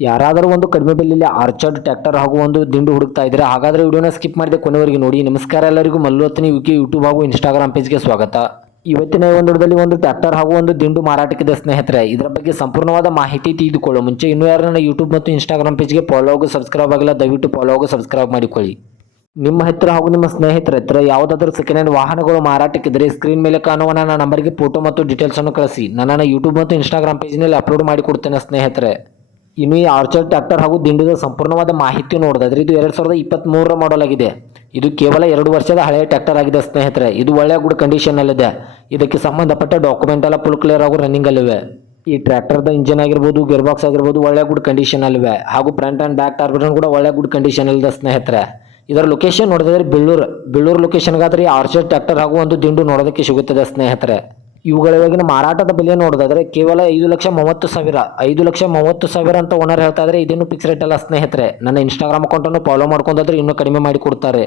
ಯಾರಾದರೂ ಒಂದು ಕಡಿಮೆ ಬೆಲೆಯಲ್ಲಿ ಆರ್ಚರ್ಡ್ ಟ್ರ್ಯಾಕ್ಟರ್ ಹಾಗೂ ಒಂದು ದಿಂಡು ಹುಡುಕ್ತಾ ಇದ್ರೆ ಹಾಗಾದರೆ ವಿಡಿಯೋನ ಸ್ಕಿಪ್ ಮಾಡಿದೆ ಕೊನೆವರೆಗೆ ನೋಡಿ. ನಮಸ್ಕಾರ ಎಲ್ಲರಿಗೂ, ಮಲ್ಲು ಹತ್ತನೇ ವಿಕೆ ಯೂಟ್ಯೂಬ್ ಹಾಗೂ ಇನ್ಸ್ಟಾಗ್ರಾಮ್ ಪೇಜ್ಗೆ ಸ್ವಾಗತ. ಇವತ್ತಿನ ಒಂದು ವಿಡಿಯೋದಲ್ಲಿ ಒಂದು ಟ್ರ್ಯಾಕ್ಟರ್ ಹಾಗೂ ಒಂದು ದಿಂಡು ಮಾರಾಟಕ್ಕಿದೆ ಸ್ನೇಹಿತರೆ. ಇದರ ಬಗ್ಗೆ ಸಂಪೂರ್ಣವಾದ ಮಾಹಿತಿ ತಿಳಿದುಕೊಳ್ಳೋ ಮುಂಚೆ ಇನ್ನೂ ಯಾರು ನನ್ನ ಯೂಟ್ಯೂಬ್ ಮತ್ತು ಇನ್ಸ್ಟಾಗ್ರಾಮ್ ಪೇಜ್ಗೆ ಫಾಲೋ ಹಾಗೂ ಸಬ್ಸ್ಕ್ರೈಬ್ ಆಗಿಲ್ಲ, ದಯವಿಟ್ಟು ಫಾಲೋ ಹಾಗೂ ಸಬ್ಸ್ಕ್ರೈಬ್ ಮಾಡಿಕೊಳ್ಳಿ. ನಿಮ್ಮ ಹತ್ತಿರ ಹಾಗೂ ನಿಮ್ಮ ಸ್ನೇಹಿತರ ಹತ್ತಿರ ಯಾವುದಾದ್ರೂ ಸೆಕೆಂಡ್ ಹ್ಯಾಂಡ್ ವಾಹನಗಳು ಮಾರಾಟಕ್ಕಿದ್ದರೆ ಸ್ಕ್ರೀನ್ ಮೇಲೆ ಕಾಣುವ ನನ್ನ ನಂಬರ್ಗೆ ಫೋಟೋ ಮತ್ತು ಡೀಟೇಲ್ಸ್ ಅನ್ನು ಕಳಿಸಿ. ನನ್ನ ಯೂಟ್ಯೂಬ್ ಮತ್ತು ಇನ್ಸ್ಟಾಗ್ರಾಮ್ ಪೇಜ್ನಲ್ಲಿ ಅಪ್ಲೋಡ್ ಮಾಡಿ ಕೊಡ್ತೇನೆ ಸ್ನೇಹಿತರೆ. ಇನ್ನು ಈ ಆರ್ಚರ್ಡ್ ಟ್ರ್ಯಾಕ್ಟರ್ ಹಾಗೂ ದಿಂಡಿದ ಸಂಪೂರ್ಣವಾದ ಮಾಹಿತಿ ನೋಡಿದ್ರೆ ಇದು 2023 ಮಾಡಲ್ ಆಗಿದೆ. ಇದು ಕೇವಲ 2 ವರ್ಷದ ಹಳೆಯ ಟ್ರ್ಯಾಕ್ಟರ್ ಆಗಿದೆ ಸ್ನೇಹಿತರೆ. ಇದು ಒಳ್ಳೆಯ ಗುಡ್ ಕಂಡೀಷನಲ್ಲಿದೆ. ಇದಕ್ಕೆ ಸಂಬಂಧಪಟ್ಟ ಡಾಕ್ಯುಮೆಂಟ್ ಎಲ್ಲ ಫುಲ್ ಕ್ಲಿಯರ್ ಹಾಗೂ ರನ್ನಿಂಗ್ ಅಲ್ಲಿವೆ. ಈ ಟ್ರ್ಯಾಕ್ಟರ್ದ ಇಂಜಿನ್ ಆಗಿರ್ಬೋದು, ಗೇರ್ ಬಾಕ್ಸ್ ಆಗಿರ್ಬೋದು ಒಳ್ಳೆಯ ಗುಡ್ ಕಂಡೀಷನ್ ಅಲ್ಲಿವೆ. ಹಾಗೂ ಫ್ರಂಟ್ ಆ್ಯಂಡ್ ಬ್ಯಾಕ್ ಟರ್ಬೈನ್ ಕೂಡ ಒಳ್ಳೆಯ ಗುಡ್ ಕಂಡೀಷನ್ ಅಲ್ಲಿದೆ ಸ್ನೇಹಿತರೆ. ಇದರ ಲೊಕೇಶನ್ ನೋಡಿದ್ರೆ ಬೆಳ್ಳೂರು ಲೊಕೇಶನ್ಗಾದ್ರೆ ಆರ್ಚರ್ಡ್ ಟ್ರ್ಯಾಕ್ಟರ್ ಹಾಗೂ ಒಂದು ದಿಂಡು ನೋಡೋದಕ್ಕೆ ಸಿಗುತ್ತದೆ ಸ್ನೇಹಿತರೆ. ಇವುಗಳ ಇವಾಗಿನ ಮಾರಾಟದ ಬೆಲೆ ನೋಡಿದ್ರೆ ಕೇವಲ 5,30,000 5,30,000 ಅಂತ ಓನರ್ ಹೇಳ್ತಾ ಇದ್ರೆ. ಇದೇನು ಫಿಕ್ಸ್ ರೇಟ್ ಅಲ್ಲ ಸ್ನೇಹಿತರೆ. ನನ್ನ ಇನ್ಸ್ಟಾಗ್ರಾಮ್ ಅಕೌಂಟನ್ನು ಫಾಲೋ ಮಾಡ್ಕೊಂಡ್ರೆ ಇನ್ನೂ ಕಡಿಮೆ ಮಾಡಿ ಕೊಡ್ತಾರೆ.